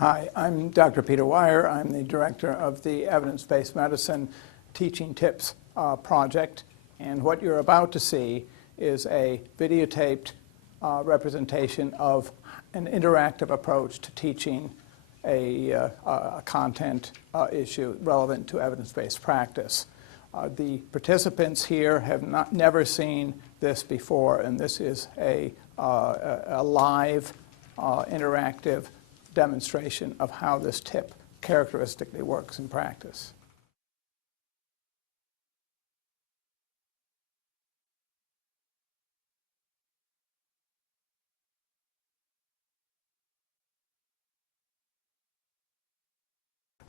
Hi, I'm Dr. Peter Weyer. I'm the director of the Evidence-Based Medicine Teaching Tips project. And what you're about to see is a videotaped representation of an interactive approach to teaching a content issue relevant to evidence-based practice. The participants here have never seen this before, and this is a live, interactive demonstration of how this tip characteristically works in practice.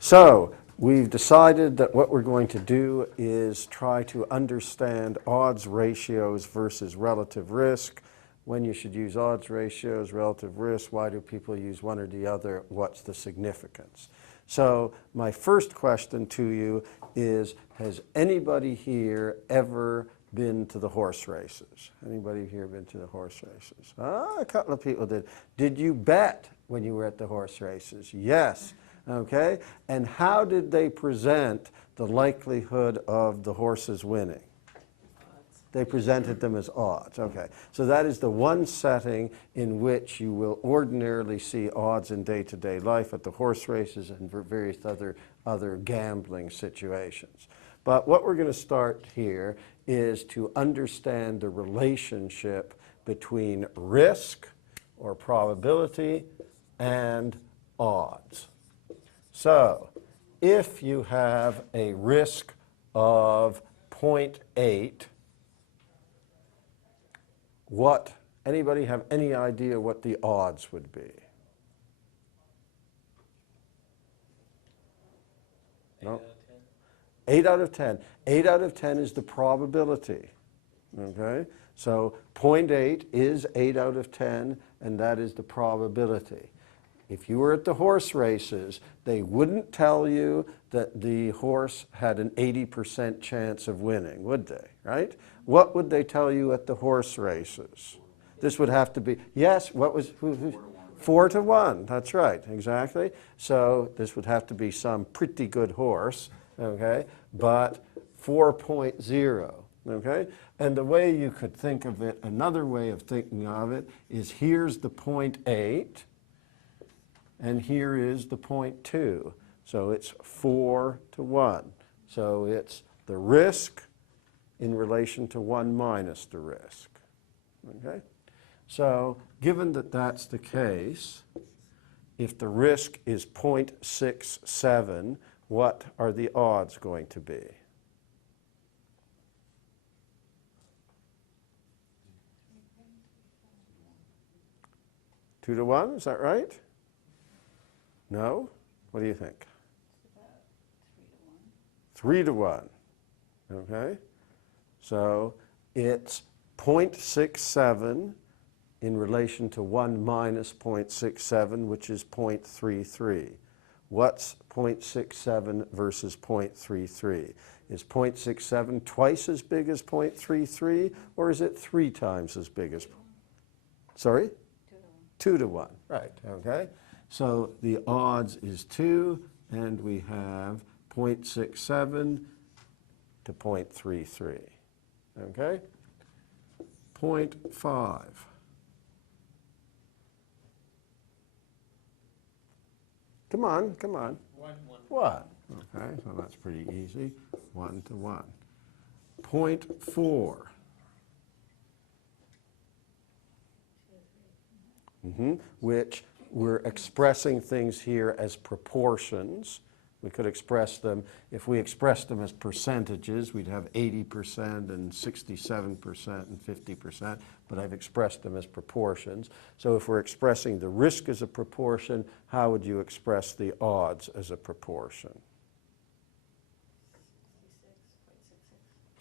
So we've decided that what we're going to do is try to understand odds ratios versus relative risk, when you should use odds ratios, relative risk, why do people use one or the other, what's the significance. So my first question to you is, has anybody here ever been to the horse races? Anybody here been to the horse races? A couple of people did. Did you bet when you were at the horse races? Yes. Okay, and how did they present the likelihood of the horses winning? They presented them as odds. Okay, so that is the one setting in which you will ordinarily see odds in day-to-day life at the horse races and for various other gambling situations. But what we're going to start here is to understand the relationship between risk or probability and odds. So if you have a risk of 0.8, anybody have any idea what the odds would be? No? 8 out of 10. 8 out of 10 is the probability. Okay? So 0.8 is 8 out of 10, and that is the probability. If you were at the horse races, they wouldn't tell you that the horse had an 80% chance of winning, would they? Right? What would they tell you at the horse races? This would have to be, yes, what was, 4 to 1, that's right, exactly. So this would have to be some pretty good horse, okay, but 4.0, okay? And the way you could think of it, another way of thinking of it is here's the 0.8, and here is the 0.2. So it's 4 to 1. So it's the risk in relation to 1 minus the risk. Okay? So given that that's the case, if the risk is 0.67, what are the odds going to be? 2 to 1, is that right? No? What do you think? 3 to 1. Okay? So it's 0.67 in relation to 1 minus 0.67, which is 0.33. What's 0.67 versus 0.33? Is 0.67 twice as big as 0.33, or is it 3 times as big as? Sorry? 2 to 1. Right, okay. So the odds is 2, and we have 0.67 to 0.33. Okay? 0.5. Come on, come on. 1. Okay, so that's pretty easy. 1 to 1. 0.4. Which we're expressing things here as proportions. We could express them, if we expressed them as percentages, we'd have 80% and 67% and 50%, but I've expressed them as proportions. So if we're expressing the risk as a proportion, how would you express the odds as a proportion?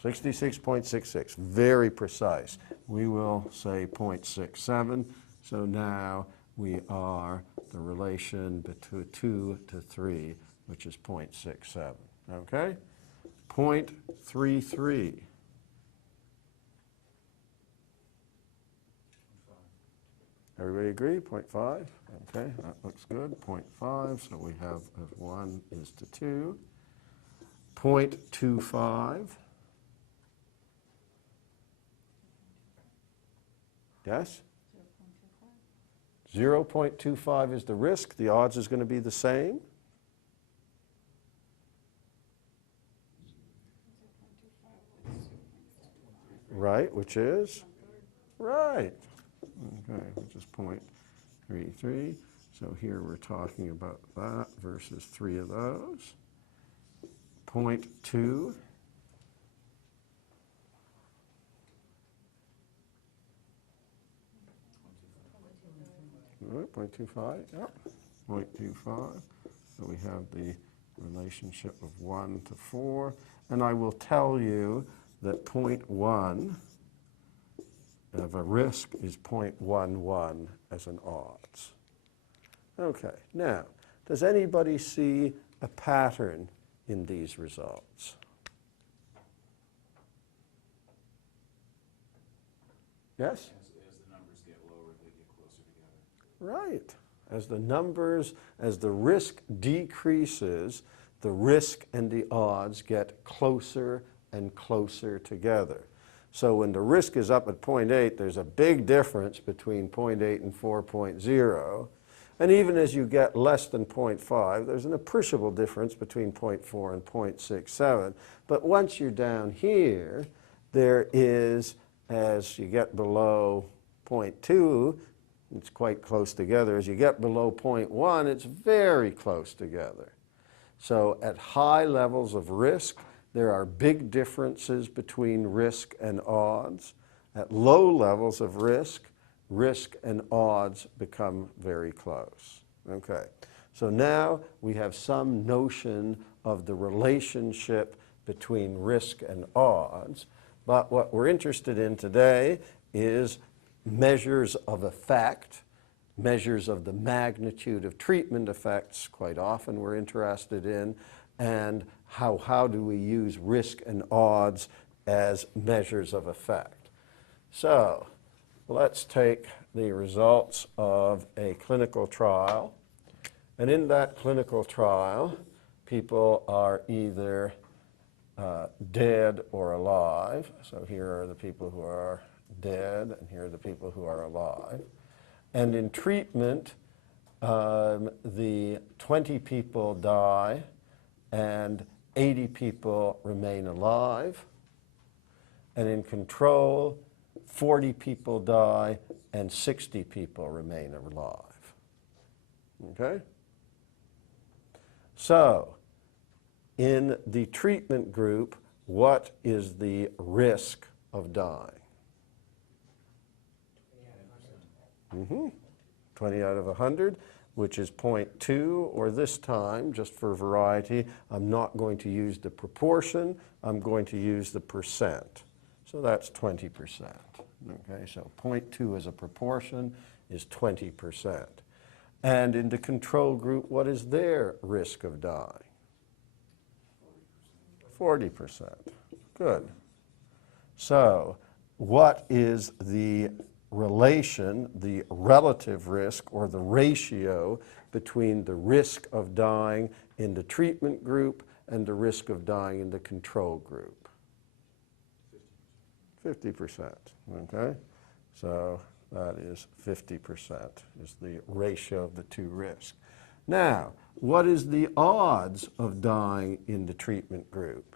66.66, very precise. We will say 0.67, so now we are the relation between 2 to 3, which is 0.67, okay? 0.33. Everybody agree? 0.5? Okay, that looks good. 0.5, so we have as 1 is to 2. 0.25. Yes? 0.25 is the risk. The odds is going to be the same. Right, which is? Right. Okay, which is 0.33. So here we're talking about that versus 3 of those. 0.2. 0.25, yeah, 0.25. So we have the relationship of 1 to 4. And I will tell you that 0.1 of a risk is 0.11 as an odds. Okay, now, does anybody see a pattern in these results? Yes? As the numbers get lower, they get closer together. Right. As the risk decreases, the risk and the odds get closer and closer together. So when the risk is up at 0.8, there's a big difference between 0.8 and 4.0. And even as you get less than 0.5, there's an appreciable difference between 0.4 and 0.67. But once you're down here, there is, as you get below 0.2, it's quite close together. As you get below 0.1, it's very close together. So at high levels of risk, there are big differences between risk and odds. At low levels of risk, risk and odds become very close. Okay, so now we have some notion of the relationship between risk and odds, but what we're interested in today is measures of effect, measures of the magnitude of treatment effects, quite often we're interested in, and how do we use risk and odds as measures of effect. So let's take the results of a clinical trial. And in that clinical trial, people are either dead or alive. So here are the people who are dead, and here are the people who are alive. And in treatment, the 20 people die, and 80 people remain alive. And in control, 40 people die, and 60 people remain alive. Okay? So, in the treatment group, what is the risk of dying? 20 out of 100, which is 0.2, or this time, just for variety, I'm not going to use the proportion, I'm going to use the percent. So that's 20%. Okay, so 0.2 as a proportion is 20%. And in the control group, what is their risk of dying? 40%. Good. So what is the relation, the relative risk, or the ratio between the risk of dying in the treatment group and the risk of dying in the control group? 50%. Okay? So that is 50% is the ratio of the two risks. Now, what is the odds of dying in the treatment group?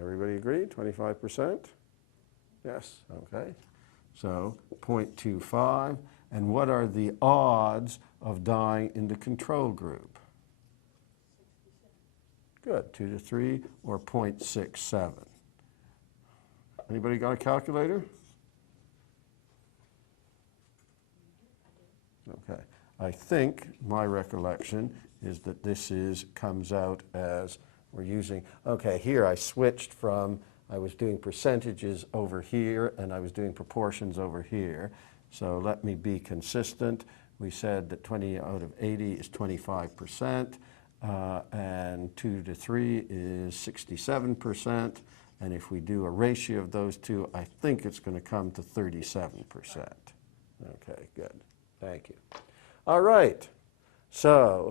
Everybody agree? 25%? Yes, okay. So 0.25. And what are the odds of dying in the control group? Good, 2 to 3, or 0.67. Anybody got a calculator? Okay. I think my recollection is that this comes out as we're using, okay, here I switched from, I was doing percentages over here and I was doing proportions over here. So let me be consistent. We said that 20 out of 80 is 25%, and 2 to 3 is 67%, And if we do a ratio of those two, I think it's going to come to 37%. Okay, good. Thank you. All right. So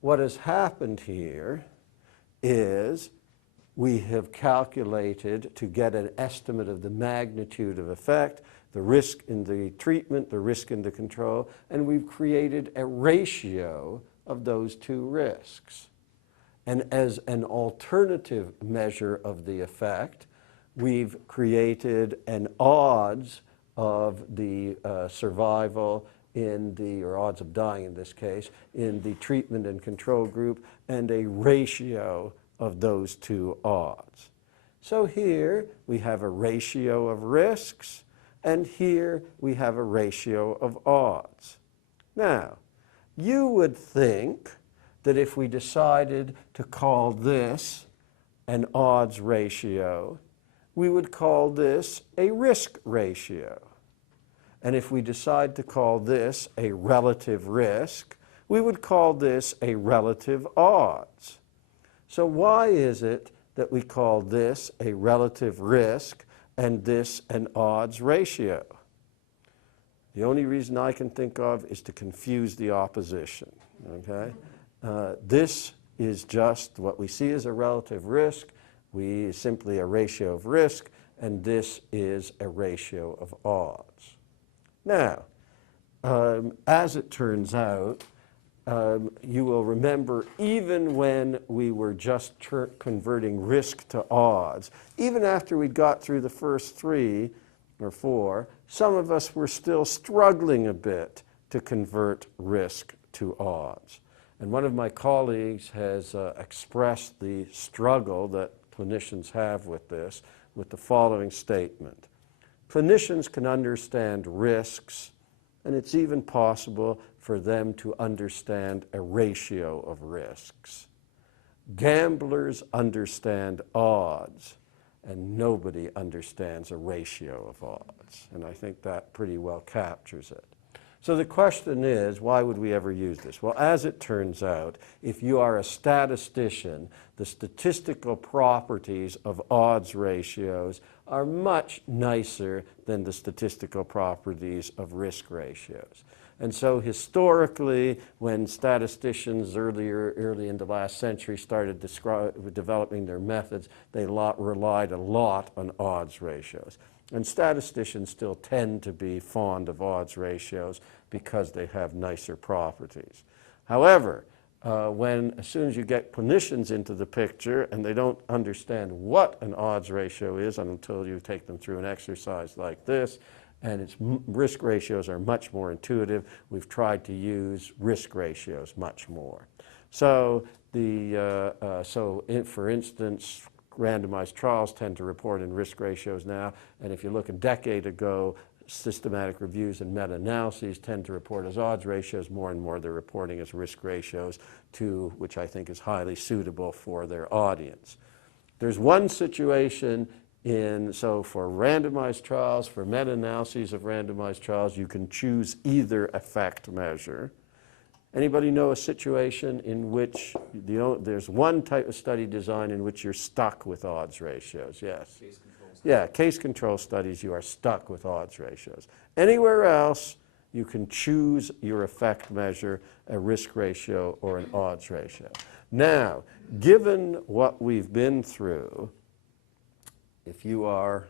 what has happened here is we have calculated to get an estimate of the magnitude of effect, the risk in the treatment, the risk in the control, and we've created a ratio of those two risks. And as an alternative measure of the effect, we've created an odds of the survival in the, or odds of dying in this case, in the treatment and control group, and a ratio of those two odds. So here we have a ratio of risks, and here we have a ratio of odds. Now, you would think that if we decided to call this an odds ratio, we would call this a risk ratio. And if we decide to call this a relative risk, we would call this a relative odds. So why is it that we call this a relative risk and this an odds ratio? The only reason I can think of is to confuse the opposition, okay? This is just what we see as a relative risk. We simply a ratio of risk, and this is a ratio of odds. Now, as it turns out, you will remember even when we were just converting risk to odds, even after we got through the first 3 or 4, some of us were still struggling a bit to convert risk to odds. And one of my colleagues has expressed the struggle that clinicians have with this with the following statement. Clinicians can understand risks, and it's even possible for them to understand a ratio of risks. Gamblers understand odds, and nobody understands a ratio of odds. And I think that pretty well captures it. So the question is, why would we ever use this? Well, as it turns out, if you are a statistician, the statistical properties of odds ratios are much nicer than the statistical properties of risk ratios. And so historically, when statisticians early in the last century started developing their methods, they relied a lot on odds ratios. And statisticians still tend to be fond of odds ratios because they have nicer properties. However, as soon as you get clinicians into the picture and they don't understand what an odds ratio is until you take them through an exercise like this, and its risk ratios are much more intuitive, we've tried to use risk ratios much more. So, for instance, randomized trials tend to report in risk ratios now, and if you look a decade ago, systematic reviews and meta-analyses tend to report as odds ratios. More and more they're reporting as risk ratios, which I think is highly suitable for their audience. There's one situation so for randomized trials, for meta-analyses of randomized trials, you can choose either effect measure. Anybody know a situation in which there's one type of study design in which you're stuck with odds ratios? Yes. Case control studies. Yeah, case control studies, you are stuck with odds ratios. Anywhere else, you can choose your effect measure, a risk ratio or an odds ratio. Now, given what we've been through, if you are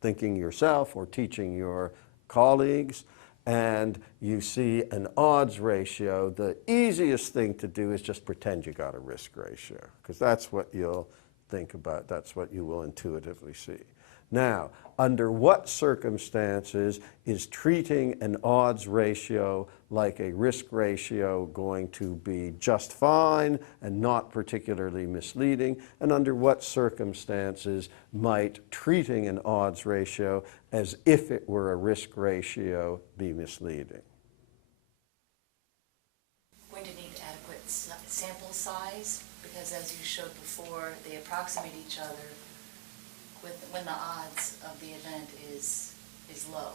thinking yourself or teaching your colleagues, and you see an odds ratio, the easiest thing to do is just pretend you got a risk ratio, because that's what you'll think about, that's what you will intuitively see. Now, under what circumstances is treating an odds ratio like a risk ratio going to be just fine and not particularly misleading? And under what circumstances might treating an odds ratio as if it were a risk ratio be misleading? Going to need adequate sample size, because as you showed before, they approximate each other when the odds of the event is low.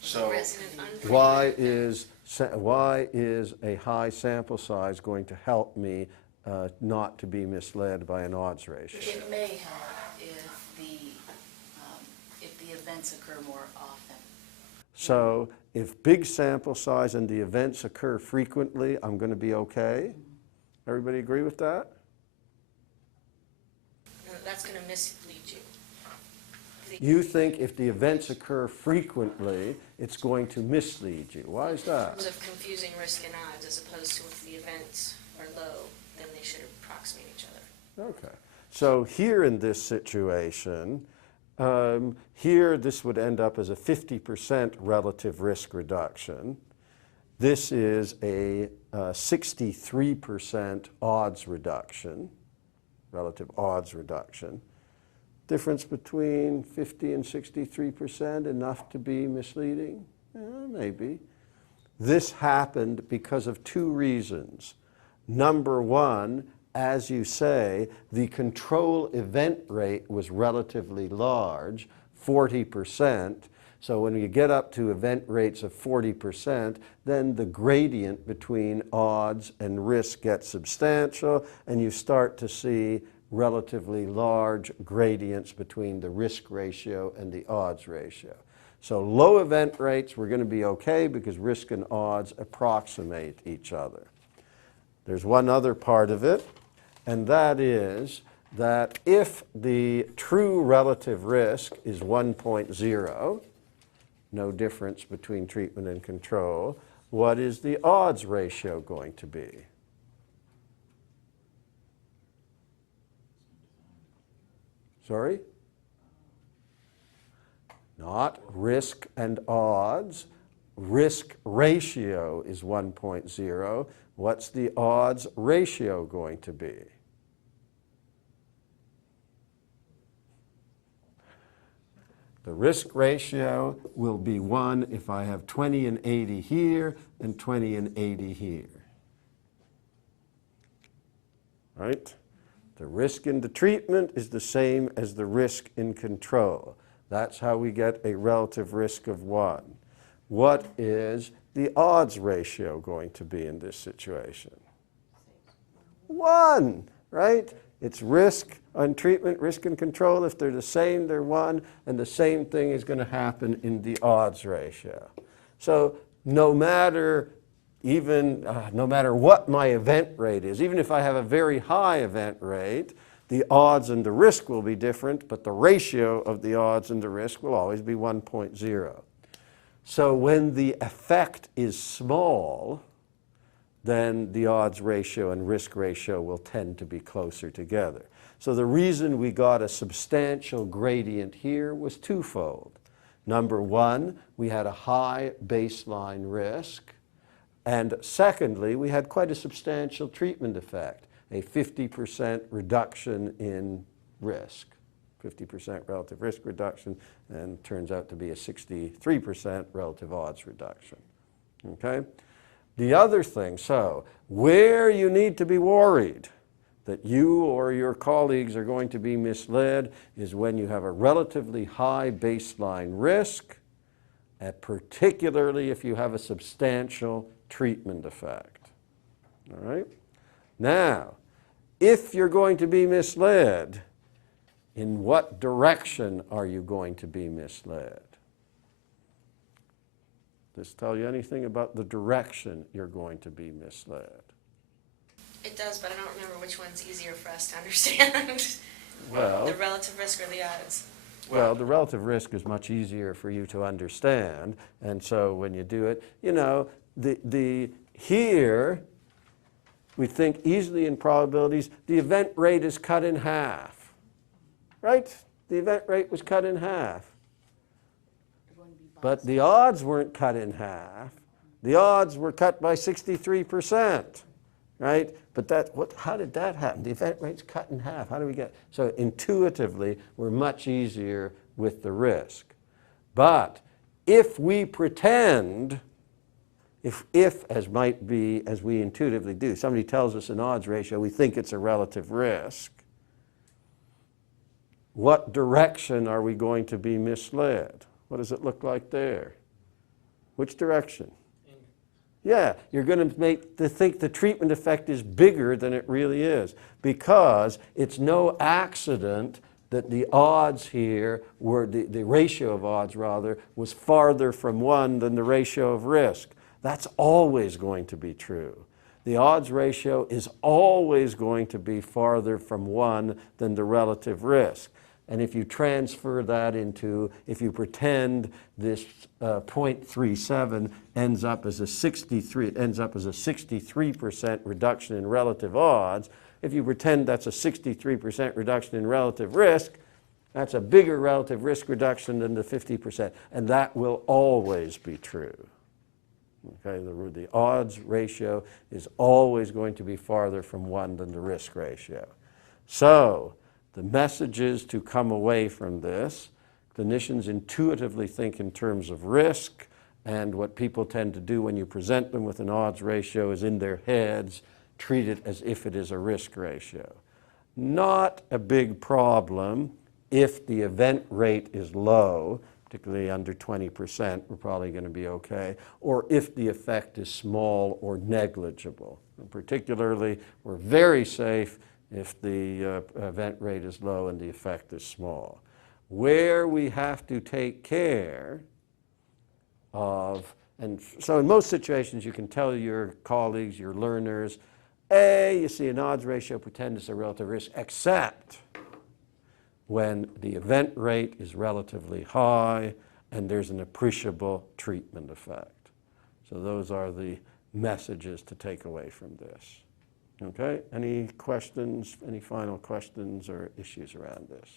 So The risk Why is a high sample size going to help me not to be misled by an odds ratio? It may help if the events occur more often. So if big sample size and the events occur frequently, I'm going to be okay? Everybody agree with that? No, that's going to mislead you. You think if the events occur frequently, it's going to mislead you. Why is In that? terms of confusing risk and odds, as opposed to if the events are low, then they should approximate each other. Okay. So here in this situation, here this would end up as a 50% relative risk reduction. This is a 63% odds reduction, relative odds reduction. Difference between 50 and 63%, enough to be misleading? Maybe. This happened because of two reasons. Number one, as you say, the control event rate was relatively large, 40%. So when you get up to event rates of 40%, then the gradient between odds and risk gets substantial, and you start to see relatively large gradients between the risk ratio and the odds ratio. So low event rates, we're going to be okay because risk and odds approximate each other. There's one other part of it, and that is that if the true relative risk is 1.0, no difference between treatment and control, what is the odds ratio going to be? Sorry? Not risk and odds. Risk ratio is 1.0. What's the odds ratio going to be? The risk ratio will be 1 if I have 20 and 80 here and 20 and 80 here. Right? The risk in the treatment is the same as the risk in control. That's how we get a relative risk of 1. What is the odds ratio going to be in this situation? 1, right? It's risk on treatment, risk and control. If they're the same, they're 1, and the same thing is going to happen in the odds ratio. So no matter what my event rate is, even if I have a very high event rate, the odds and the risk will be different, but the ratio of the odds and the risk will always be 1.0. So when the effect is small, then the odds ratio and risk ratio will tend to be closer together. So the reason we got a substantial gradient here was twofold. Number one, we had a high baseline risk. And secondly, we had quite a substantial treatment effect, a 50% reduction in risk, 50% relative risk reduction, and turns out to be a 63% relative odds reduction. Okay? The other thing, so where you need to be worried that you or your colleagues are going to be misled is when you have a relatively high baseline risk, and particularly if you have a substantial treatment effect. All right? Now, if you're going to be misled, in what direction are you going to be misled? Does this tell you anything about the direction you're going to be misled? It does, but I don't remember which one's easier for us to understand. Well, the relative risk or the odds. well, the relative risk is much easier for you to understand, and so when you do it, you know, here we think easily in probabilities, the event rate is cut in half, right? The event rate was cut in half. But the odds weren't cut in half. The odds were cut by 63%, right? But how did that happen? The event rate's cut in half. How do we get? So intuitively, we're much easier with the risk. But if we pretend, if as might be, as we intuitively do, somebody tells us an odds ratio, we think it's a relative risk, what direction are we going to be misled? What does it look like there? Which direction? Yeah, you're going to think the treatment effect is bigger than it really is because it's no accident that the odds here were, the ratio of odds rather, was farther from 1 than the ratio of risk. That's always going to be true. The odds ratio is always going to be farther from 1 than the relative risk. And if you transfer that into, if you pretend this 0.37 ends up as a 63% reduction in relative odds, if you pretend that's a 63% reduction in relative risk, that's a bigger relative risk reduction than the 50%, and that will always be true. Okay, the odds ratio is always going to be farther from 1 than the risk ratio. So the messages to come away from this, clinicians intuitively think in terms of risk, and what people tend to do when you present them with an odds ratio is in their heads treat it as if it is a risk ratio. Not a big problem if the event rate is low, particularly under 20%, we're probably going to be okay, or if the effect is small or negligible. And particularly, we're very safe if the event rate is low and the effect is small. Where we have to take care of, and so in most situations you can tell your colleagues, your learners, you see an odds ratio, pretend it's a relative risk, except when the event rate is relatively high and there's an appreciable treatment effect. So those are the messages to take away from this. Okay, any questions, any final questions or issues around this?